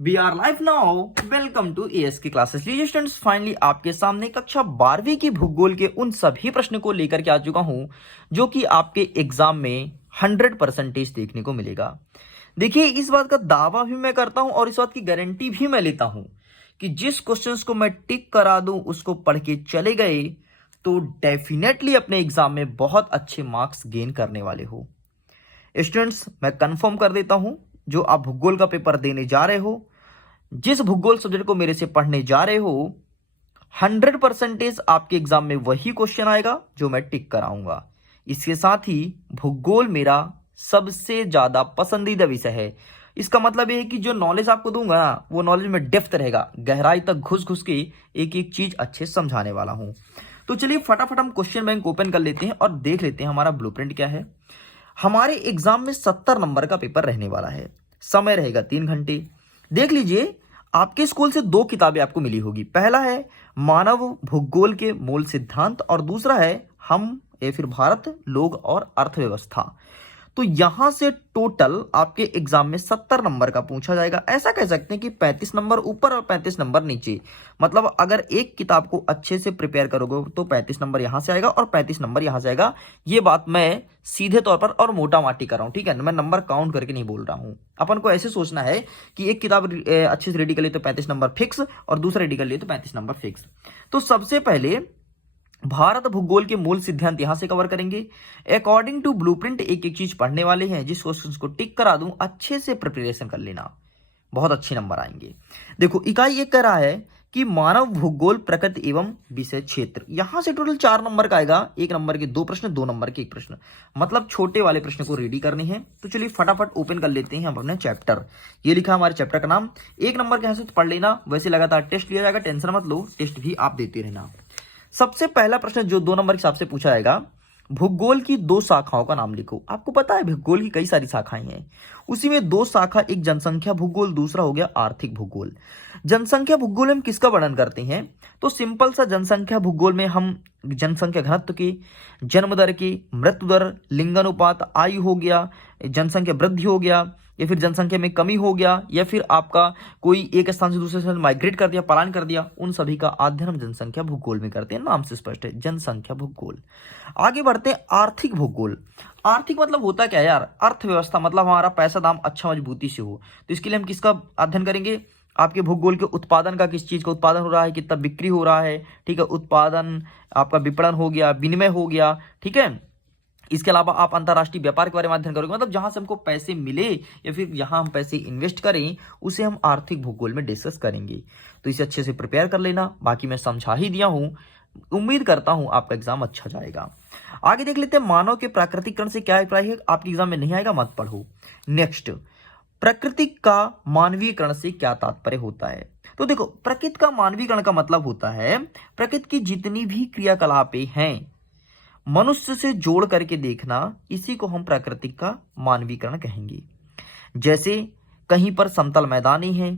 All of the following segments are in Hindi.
We are live now. Welcome to AS की क्लासेस। लीजिए स्टूडेंट्स, फाइनली आपके सामने कक्षा 12वीं की भूगोल के उन सभी प्रश्न को लेकर के आ चुका हूं जो कि आपके एग्जाम में 100% देखने को मिलेगा। देखिए, इस बात का दावा भी मैं करता हूं और इस बात की गारंटी भी मैं लेता हूं कि जिस क्वेश्चंस को मैं टिक करा दूं, उसको पढ़ के चले गए तो डेफिनेटली अपने एग्जाम में बहुत अच्छे मार्क्स गेन करने वाले हो। स्टूडेंट्स, मैं कंफर्म कर देता हूं, जो आप भूगोल का पेपर देने जा रहे हो, जिस भूगोल सब्जेक्ट को मेरे से पढ़ने जा रहे हो, 100% आपके एग्जाम में वही क्वेश्चन आएगा जो मैं टिक कराऊंगा। इसके साथ ही भूगोल मेरा सबसे ज्यादा पसंदीदा विषय है। इसका मतलब यह है कि जो नॉलेज आपको दूंगा ना, वो नॉलेज में डेप्थ रहेगा, गहराई तक घुस घुस के एक एक चीज अच्छे से समझाने वाला हूं। तो चलिए फटाफट हम क्वेश्चन बैंक ओपन कर लेते हैं और देख लेते हैं हमारा ब्लूप्रिंट क्या है। हमारे एग्जाम में 70 नंबर का पेपर रहने वाला है। समय रहेगा 3 घंटे। देख लीजिए, आपके स्कूल से 2 किताबें आपको मिली होगी। पहला है मानव भूगोल के मूल सिद्धांत और दूसरा है हम या फिर भारत, लोग और अर्थव्यवस्था। तो यहां से टोटल आपके एग्जाम में 70 नंबर का पूछा जाएगा। ऐसा कह सकते हैं कि 35 नंबर ऊपर और 35 नंबर नीचे। मतलब अगर एक किताब को अच्छे से प्रिपेयर करोगे तो 35 नंबर यहां से आएगा और 35 नंबर यहां से आएगा। ये बात मैं सीधे तौर पर और मोटा माटी कर रहा हूं, ठीक है। मैं नंबर काउंट करके नहीं बोल रहा हूं। अपन को ऐसे सोचना है कि एक किताब अच्छे से रेडी कर लिए तो 35 नंबर फिक्स और दूसरा रेडी कर लिए तो 35 नंबर फिक्स। तो सबसे पहले भारत भूगोल के मूल सिद्धांत यहां से कवर करेंगे। अकॉर्डिंग टू ब्लूप्रिंट एक एक चीज पढ़ने वाले हैं। जिस क्वेश्चन को टिक करा दूं, अच्छे से प्रिपरेशन कर लेना, बहुत अच्छे नंबर आएंगे। देखो, इकाई एक कह रहा है कि मानव भूगोल प्रकृति एवं विषय क्षेत्र। यहां से टोटल 4 नंबर का आएगा। 1 नंबर के 2 प्रश्न, 2 नंबर के 1 प्रश्न, मतलब छोटे वाले प्रश्न को रेडी करने हैं। तो चलिए फटाफट ओपन कर लेते हैं हम अपने चैप्टर। ये लिखा हमारे चैप्टर का नाम। 1 नंबर के यहां से पढ़ लेना, वैसे लगातार टेस्ट लिया जाएगा, टेंशन मत लो, टेस्ट भी आप देते रहना। सबसे पहला प्रश्न जो 2 नंबर के हिसाब से पूछा जाएगा, भूगोल की 2 शाखाओं का नाम लिखो। आपको पता है भूगोल की कई सारी शाखाएं हैं, उसी में 2 शाखा, एक जनसंख्या भूगोल, दूसरा हो गया आर्थिक भूगोल। जनसंख्या भूगोल में हम किसका वर्णन करते हैं? तो सिंपल सा जनसंख्या भूगोल में हम जनसंख्या घनत्व के, जन्म दर के, मृत्यु दर, लिंगानुपात, आयु हो गया, जनसंख्या वृद्धि हो गया, या फिर जनसंख्या में कमी हो गया, या फिर आपका कोई एक स्थान से दूसरे स्थान माइग्रेट कर दिया, पलायन कर दिया, उन सभी का अध्ययन हम जनसंख्या भूगोल में करते हैं। नाम से स्पष्ट है, जनसंख्या भूगोल। आगे बढ़ते हैं आर्थिक भूगोल। आर्थिक मतलब होता क्या है यार? अर्थव्यवस्था, मतलब हमारा पैसा दाम अच्छा मजबूती से हो। तो इसके लिए हम किसका अध्ययन करेंगे? आपके भूगोल के उत्पादन का, किस चीज का उत्पादन हो रहा है, कितना बिक्री हो रहा है, ठीक है। उत्पादन, आपका विपणन हो गया, विनिमय हो गया, ठीक है। इसके अलावा आप अंतरराष्ट्रीय व्यापार के बारे में अध्ययन करोगे, मतलब जहां से हमको पैसे मिले या फिर जहां हम पैसे इन्वेस्ट करें, उसे हम आर्थिक भूगोल में डिस्कस करेंगे। तो इसे अच्छे से प्रिपेयर कर लेना। बाकी मैं समझा ही दिया हूं, उम्मीद करता हूं आपका एग्जाम अच्छा जाएगा। आगे देख लेते हैं, मानव के प्राकृतिकरण से क्या अभिप्राय है? आपके एग्जाम में नहीं आएगा, मत पढ़ो। नेक्स्ट, प्रकृति का मानवीकरण से क्या तात्पर्य होता है? तो देखो, प्रकृति का मानवीकरण का मतलब होता है प्रकृति की जितनी भी क्रियाकलापें हैं मनुष्य से जोड़ करके देखना, इसी को हम प्रकृति का मानवीकरण कहेंगे। जैसे कहीं पर समतल मैदानी है,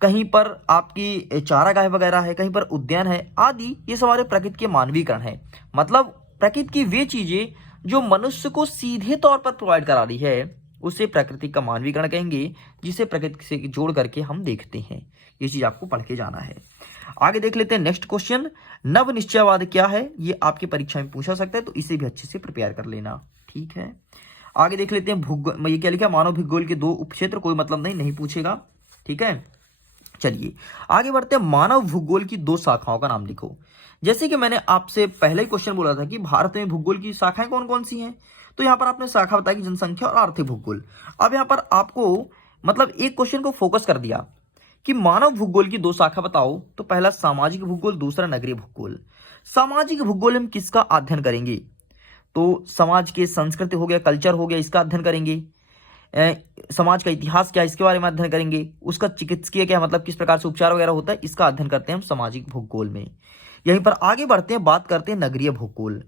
कहीं पर आपकी चारागाह वगैरह है, कहीं पर उद्यान है आदि, ये हमारे प्रकृति के मानवीकरण है। मतलब प्रकृति की वे चीजें जो मनुष्य को सीधे तौर पर प्रोवाइड करा रही है, उसे प्रकृति का मानवीकरण कहेंगे, जिसे प्रकृति से जोड़ करके हम देखते हैं। ये चीज आपको पढ़ के जाना है। आगे देख लेते हैं नेक्स्ट क्वेश्चन, नव निश्चयवाद क्या है? ये आपकी परीक्षा में पूछा सकता है, तो इसे भी अच्छे से प्रिपेयर कर लेना, ठीक है। आगे देख लेते हैं भूगोल, ये क्या लिखा? मानव भूगोल के 2 उपक्षेत्र, कोई मतलब नहीं पूछेगा, ठीक है। चलिए आगे बढ़ते हैं, मानव भूगोल की 2 शाखाओं का नाम लिखो। जैसे कि मैंने आपसे पहले ही क्वेश्चन बोला था कि भारत में भूगोल की शाखाएं कौन कौन सी हैं, तो यहां पर आपने शाखा बताई जनसंख्या और आर्थिक भूगोल। अब यहां पर आपको मतलब एक क्वेश्चन को फोकस कर दिया कि मानव भूगोल की 2 शाखा बताओ, तो पहला सामाजिक भूगोल, दूसरा नगरीय भूगोल। सामाजिक भूगोल हम किसका अध्ययन करेंगे? तो समाज के संस्कृति हो गया, कल्चर हो गया, इसका अध्ययन करेंगे। समाज का इतिहास क्या है, इसके बारे में अध्ययन करेंगे। उसका चिकित्सकीय क्या, मतलब किस प्रकार से उपचार वगैरह होता है, इसका अध्ययन करते हैं हम सामाजिक भूगोल में। यहीं पर आगे बढ़ते हैं, बात करते हैं नगरीय भूगोल।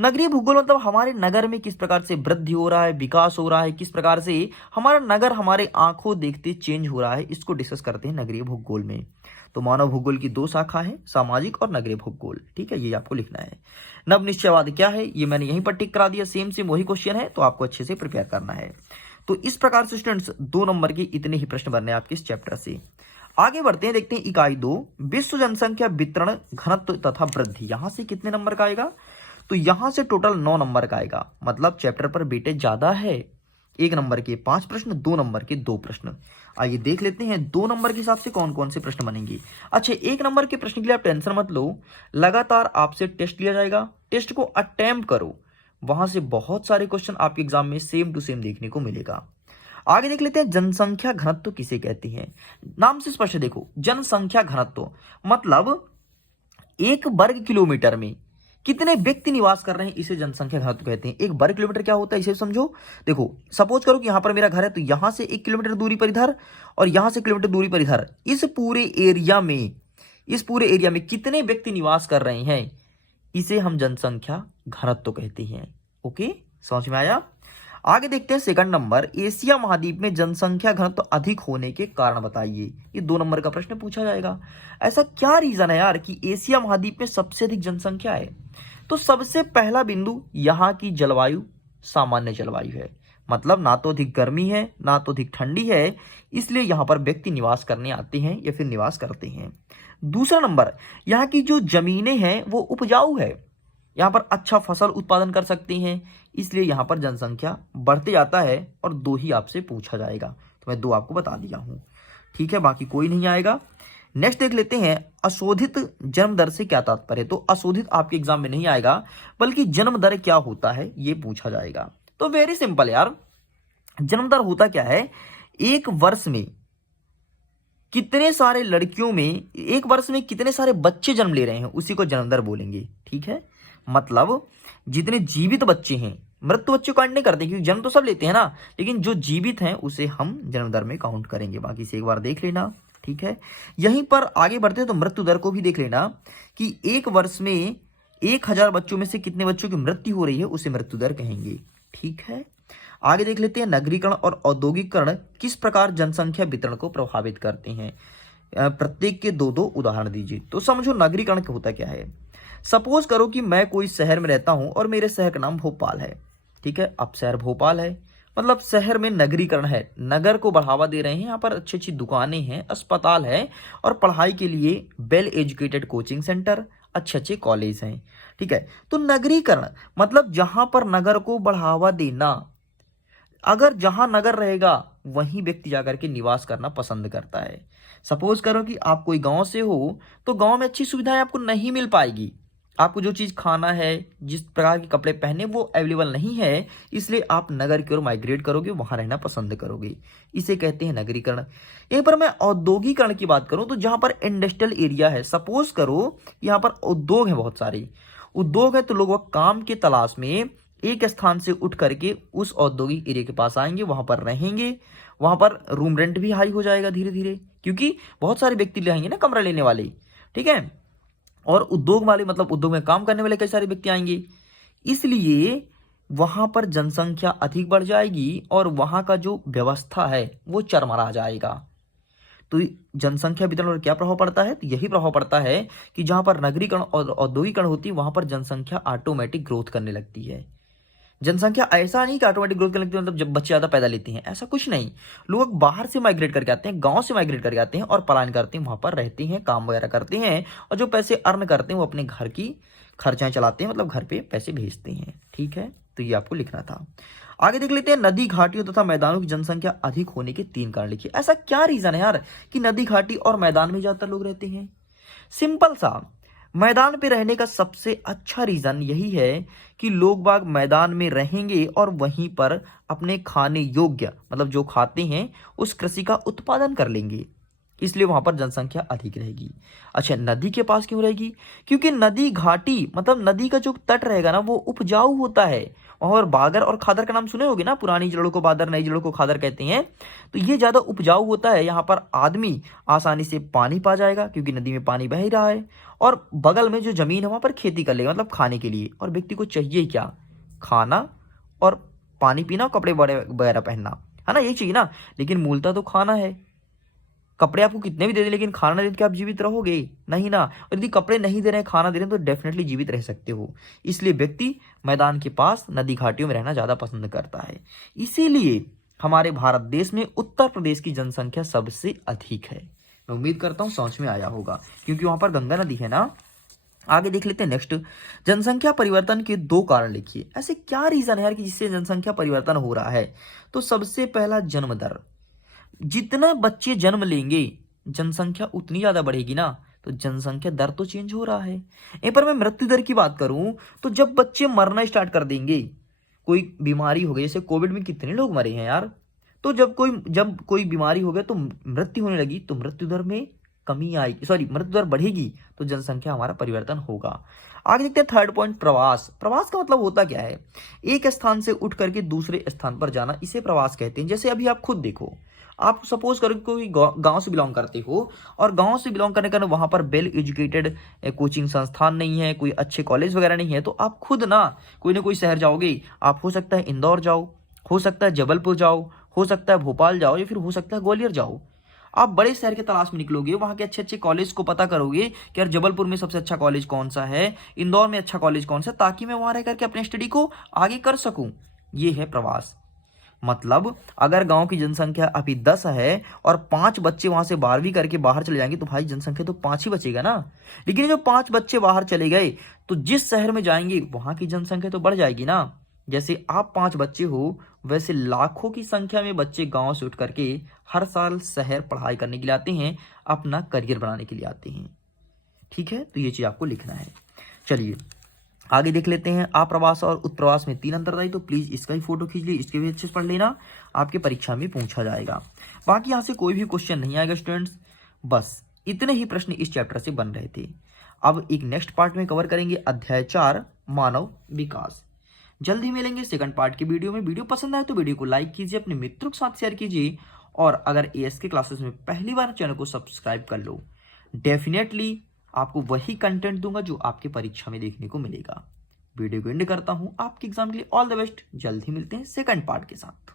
नगरीय भूगोल मतलब हमारे नगर में किस प्रकार से वृद्धि हो रहा है, विकास हो रहा है, किस प्रकार से हमारा नगर हमारे आंखों देखते चेंज हो रहा है, इसको डिस्कस करते हैं नगरीय भूगोल में। तो मानव भूगोल की 2 शाखा है, सामाजिक और नगरीय भूगोल, ठीक है। ये आपको लिखना है। नव निश्चयवाद क्या है? ये मैंने यहीं पर टिक करा दिया, सेम वही क्वेश्चन है, तो आपको अच्छे से प्रिपेयर करना है। तो इस प्रकार से स्टूडेंट्स 2 नंबर के इतने ही प्रश्न बनने हैं आपके इस चैप्टर से। आगे बढ़ते हैं, देखते हैं इकाई 2 विश्व जनसंख्या वितरण घनत्व तथा वृद्धि। यहां से कितने नंबर का आएगा? तो यहां से टोटल 9 नंबर का आएगा। मतलब चैप्टर पर बेटे ज्यादा है, 1 नंबर के 5 प्रश्न, 2 नंबर के 2 प्रश्न। आइए देख लेते हैं 2 नंबर के हिसाब से कौन कौन से प्रश्न बनेंगे। अच्छा, 1 नंबर के प्रश्न के लिए आप टेंशन मत लो, लगातार आपसे टेस्ट लिया जाएगा, टेस्ट को अटेम्प्ट करो, वहां से बहुत सारे क्वेश्चन आपके एग्जाम में सेम टू सेम देखने को मिलेगा। आगे देख लेते हैं जनसंख्या घनत्व किसे कहते हैं। नाम से स्पष्ट देखो, जनसंख्या घनत्व मतलब 1 वर्ग किलोमीटर में कितने व्यक्ति निवास कर रहे हैं, इसे जनसंख्या घनत्व कहते हैं। 1 वर्ग किलोमीटर क्या होता है इसे समझो। देखो सपोज करो कि यहां पर मेरा घर है, तो यहां से 1 किलोमीटर दूरी पर इधर और यहां से किलोमीटर दूरी पर इधर, इस पूरे एरिया में कितने व्यक्ति निवास कर रहे हैं, इसे हम जनसंख्या घनत्व कहते हैं। ओके, समझ में आया। आगे देखते हैं सेकंड नंबर, एशिया महाद्वीप में जनसंख्या घनत्व अधिक होने के कारण बताइए। ये 2 नंबर का प्रश्न पूछा जाएगा। ऐसा क्या रीजन है यार कि एशिया महाद्वीप में सबसे अधिक जनसंख्या है? तो सबसे पहला बिंदु, यहाँ की जलवायु सामान्य जलवायु है, मतलब ना तो अधिक गर्मी है ना तो अधिक ठंडी है, इसलिए यहाँ पर व्यक्ति निवास करने आते हैं या फिर निवास करते हैं। दूसरा नंबर, यहाँ की जो जमीनें हैं वो उपजाऊ है, यहाँ पर अच्छा फसल उत्पादन कर सकते हैं, इसलिए यहाँ पर जनसंख्या बढ़ते जाता है। और 2 ही आपसे पूछा जाएगा, तो मैं 2 आपको बता दिया हूँ, ठीक है, बाकी कोई नहीं आएगा। नेक्स्ट देख लेते हैं, अशोधित जन्म दर से क्या तात्पर्य है। तो अशोधित आपके एग्जाम में नहीं आएगा, बल्कि जन्म दर क्या होता है ये पूछा जाएगा। तो वेरी सिंपल यार, जन्म दर होता क्या है, एक वर्ष में कितने सारे लड़कियों में, एक वर्ष में कितने सारे बच्चे जन्म ले रहे हैं, उसी को जन्म दर बोलेंगे। ठीक है, मतलब जितने जीवित बच्चे हैं, मृत्यु बच्चे काउंट नहीं करते क्योंकि जन्म तो सब लेते हैं ना, लेकिन जो जीवित हैं उसे हम जन्म दर में काउंट करेंगे। बाकी से एक बार देख लेना, ठीक है। यहीं पर आगे बढ़ते हैं तो मृत्यु दर को भी देख लेना कि एक वर्ष में 1000 बच्चों में से कितने बच्चों की मृत्यु हो रही है, उसे मृत्यु दर कहेंगे। ठीक है, आगे देख लेते हैं, नगरीकरण और औद्योगिकरण किस प्रकार जनसंख्या वितरण को प्रभावित करते हैं। प्रत्येक के 2-2 उदाहरण दीजिए। तो समझो नगरीकरण क्या होता क्या है। सपोज करो कि मैं कोई शहर में रहता हूं और मेरे शहर का नाम भोपाल है, ठीक है। अब शहर भोपाल है, मतलब शहर में नगरीकरण है, नगर को बढ़ावा दे रहे हैं, यहाँ पर अच्छी अच्छी दुकानें हैं, अस्पताल है और पढ़ाई के लिए वेल एजुकेटेड कोचिंग सेंटर, अच्छे अच्छे कॉलेज हैं। ठीक है, तो नगरीकरण मतलब जहां पर नगर को बढ़ावा देना। अगर जहां नगर रहेगा वहीं व्यक्ति जाकर के निवास करना पसंद करता है। सपोज करो कि आप कोई गांव से हो, तो गांव में अच्छी सुविधाएं आपको नहीं मिल पाएगी, आपको जो चीज खाना है, जिस प्रकार के कपड़े पहने वो अवेलेबल नहीं है, इसलिए आप नगर की ओर माइग्रेट करोगे, वहां रहना पसंद करोगे, इसे कहते हैं नगरीकरण। यहीं पर मैं औद्योगिकरण की बात करूं तो जहां पर इंडस्ट्रियल एरिया है, सपोज करो यहाँ पर उद्योग है, बहुत सारे उद्योग है, तो लोग काम के तलाश में एक स्थान से उठ करके उस औद्योगिक एरिया के पास आएंगे, वहां पर रहेंगे, वहां पर रूम रेंट भी हाई हो जाएगा धीरे धीरे, क्योंकि बहुत सारे व्यक्ति रहेंगे ना कमरा लेने वाले। ठीक है, और उद्योग वाले मतलब उद्योग में काम करने वाले कई सारे व्यक्ति आएंगे, इसलिए वहां पर जनसंख्या अधिक बढ़ जाएगी और वहां का जो व्यवस्था है वो चरमरा जाएगा। तो जनसंख्या वितरण पर क्या प्रभाव पड़ता है, तो यही प्रभाव पड़ता है कि जहां पर नगरीकरण और औद्योगिकरण होती है वहां पर जनसंख्या ऑटोमेटिक ग्रोथ करने लगती है। जनसंख्या ऐसा नहीं कि ऑटोमेटिक ग्रोथ करने लगती है मतलब जब बच्चे ज्यादा पैदा लेते हैं, ऐसा कुछ नहीं। लोग बाहर से माइग्रेट करके आते हैं, गांव से माइग्रेट करके आते हैं और पलायन करते हैं, वहां पर रहते हैं, काम वगैरह करते हैं और जो पैसे अर्न करते हैं वो अपने घर की खर्चाएं चलाते हैं, मतलब घर पे पैसे भेजते हैं। ठीक है, तो ये आपको लिखना था। आगे देख लेते हैं, नदी घाटियों तथा मैदानों की जनसंख्या अधिक होने के 3 कारण लिखिए। ऐसा क्या रीजन है यार कि नदी घाटी और मैदान में ज्यादातर लोग रहते हैं। सिंपल सा, मैदान पे रहने का सबसे अच्छा रीजन यही है कि लोग बाग मैदान में रहेंगे और वहीं पर अपने खाने योग्य मतलब जो खाते हैं उस कृषि का उत्पादन कर लेंगे, इसलिए वहां पर जनसंख्या अधिक रहेगी। अच्छा, नदी के पास क्यों रहेगी, क्योंकि नदी घाटी मतलब नदी का जो तट रहेगा ना वो उपजाऊ होता है। और बागर और खादर का नाम सुने होगे ना, पुरानी जड़ों को बादर, नई जड़ों को खादर कहते हैं, तो ये ज्यादा उपजाऊ होता है। यहाँ पर आदमी आसानी से पानी पा जाएगा क्योंकि नदी में पानी बह ही रहा है, और बगल में जो जमीन है वहां पर खेती कर लेगा मतलब खाने के लिए। और व्यक्ति को चाहिए क्या, खाना और पानी पीना, कपड़े वगैरह पहनना, है ना, यही चाहिए ना। लेकिन मूलतः तो खाना है, कपड़े आपको कितने भी दे दें लेकिन खाना दे के आप जीवित रहोगे नहीं ना। और यदि कपड़े नहीं दे रहे हैं, खाना दे रहे हैं, तो डेफिनेटली जीवित रह सकते हो। इसलिए व्यक्ति मैदान के पास नदी घाटियों में रहना ज्यादा पसंद करता है। इसीलिए हमारे भारत देश में उत्तर प्रदेश की जनसंख्या सबसे अधिक है। मैं उम्मीद करता हूं समझ में आया होगा, क्योंकि वहां पर गंगा नदी है ना। आगे देख लेते हैं नेक्स्ट, जनसंख्या परिवर्तन के 2 कारण लिखिए। ऐसे क्या रीजन है यार कि जिससे जनसंख्या परिवर्तन हो रहा है? तो सबसे पहला जन्म दर, जितना बच्चे जन्म लेंगे जनसंख्या उतनी ज्यादा बढ़ेगी ना, तो जनसंख्या दर तो चेंज हो रहा है। यहीं पर मैं मृत्यु दर की बात करूं तो जब बच्चे मरना स्टार्ट कर देंगे, कोई बीमारी हो गई, जैसे कोविड में कितने लोग मरे हैं यार, तो जब कोई बीमारी हो गया तो मृत्यु होने लगी, तो मृत्यु दर में कमी आएगी, सॉरी मृत्यु दर बढ़ेगी, तो जनसंख्या हमारा परिवर्तन होगा। आगे देखते हैं थर्ड पॉइंट, प्रवास। प्रवास का मतलब होता क्या है? एक स्थान से उठ करके दूसरे स्थान पर जाना, इसे प्रवास कहते हैं। जैसे अभी आप खुद देखो, आप सपोज करो कोई गांव से बिलोंग करते हो, और गांव से बिलोंग करने के कारण वहां पर वेल एजुकेटेड कोचिंग संस्थान नहीं है, कोई अच्छे कॉलेज वगैरह नहीं है, तो आप खुद ना कोई शहर जाओगे। आप हो सकता है इंदौर जाओ, हो सकता है जबलपुर जाओ, हो सकता है भोपाल जाओ, या फिर हो सकता है ग्वालियर जाओ। आप बड़े शहर के तलाश में निकलोगे, वहां के अच्छे अच्छे कॉलेज को पता करोगे कि यार जबलपुर में सबसे अच्छा कॉलेज कौन सा है, इंदौर में अच्छा कॉलेज कौन सा, ताकि मैं वहां रह करके अपने स्टडी को आगे कर सकूं। ये है प्रवास। मतलब अगर गांव की जनसंख्या अभी 10 है और 5 बच्चे वहां से 12वीं करके बाहर चले जाएंगे, तो भाई जनसंख्या तो 5 ही बचेगा ना। लेकिन जो 5 बच्चे बाहर चले गए, तो जिस शहर में जाएंगे वहां की जनसंख्या तो बढ़ जाएगी ना। जैसे आप 5 बच्चे हो, वैसे लाखों की संख्या में बच्चे गांव से उठ करके हर साल शहर पढ़ाई करने के लिए आते हैं, अपना करियर बनाने के लिए आते हैं। ठीक है, तो ये चीज आपको लिखना है। चलिए आगे देख लेते हैं, आप्रवास और उत्प्रवास में 3 अंतर था, तो प्लीज इसका ही फोटो खींच लीजिए, इसके भी अच्छे से पढ़ लेना, आपके परीक्षा में पूछा जाएगा। बाकी यहाँ से कोई भी क्वेश्चन नहीं आएगा स्टूडेंट्स, बस इतने ही प्रश्न इस चैप्टर से बन रहे थे। अब एक नेक्स्ट पार्ट में कवर करेंगे अध्याय 4 मानव विकास। जल्द ही मिलेंगे सेकंड पार्ट की वीडियो में। वीडियो पसंद आए तो वीडियो को लाइक कीजिए, अपने मित्रों के साथ शेयर कीजिए, और अगर एएसके क्लासेस में पहली बार चैनल को सब्सक्राइब कर लो। डेफिनेटली आपको वही कंटेंट दूंगा जो आपके परीक्षा में देखने को मिलेगा। वीडियो को एंड करता हूं, आपके एग्जाम के लिए ऑल द बेस्ट। जल्द ही मिलते हैं सेकंड पार्ट के साथ।